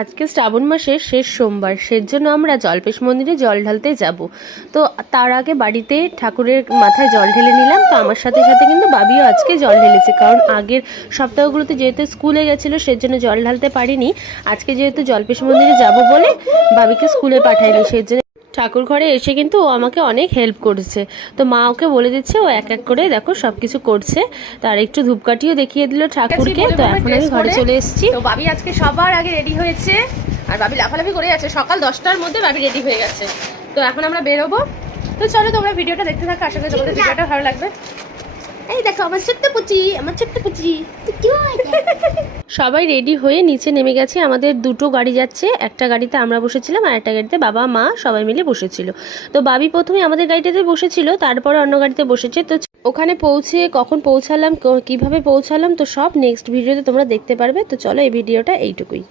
আজকে শ্রাবণ মাসের শেষ সোমবার, সেজন্য আমরা জল্পেশ মন্দিরে জল ঢালতে যাব। তো তার আগে বাড়িতে ঠাকুরের মাথায় জল ঢেলে নিলাম। তো আমার সাথে সাথে কিন্তু বাবিও আজকে জল ঢেলেছে, কারণ আগের সপ্তাহগুলোতে যেহেতু স্কুলে গেছিলো সেজন্য জল ঢালতে পারিনি। আজকে যেহেতু জল্পেশ মন্দিরে যাব বলে বাবিকে স্কুলে পাঠাইনি, সেজন্য ঠাকুর ঘরে এসে কিন্তু ও আমাকে অনেক হেল্প করেছে। তো মা ওকে বলে দিচ্ছে, ও এক এক করে দেখো সব কিছু করছে। তার একটু ধূপকাঠিও দেখিয়ে দিল ঠাকুরকে। তো এখন আমি ঘরে চলে এসেছি। তো বাবি আজকে সবার আগে রেডি হয়েছে, আর বাবি লাফালাফি করে আছে। সকাল 10টার মধ্যে বাবি রেডি হয়ে গেছে। তো এখন আমরা বেরোবো। তো চলো তোমরা ভিডিওটা দেখতে থাকো, আশা করি তোমাদের ভিডিওটা ভালো লাগবে। এই দেখো আমার ছোট্ট পুচি, আমার ছোট্ট পুচি। সবাই রেডি হয়ে নিচে নেমে গেছে। আমাদের দুটো গাড়ি যাচ্ছে, একটা গাড়িতে আমরা বসেছিলাম আর একটা গাড়িতে বাবা মা সবাই মিলে বসেছিল। তো বাবি প্রথমে আমাদের গাড়িটাতে বসেছিল, তারপরে অন্য গাড়িতে বসেছে। তো ওখানে পৌঁছে কখন পৌঁছালাম, কিভাবে পৌঁছালাম, তো সব নেক্সট ভিডিওতে তোমরা দেখতে পারবে। তো চলো এই ভিডিওটা এইটুকুই।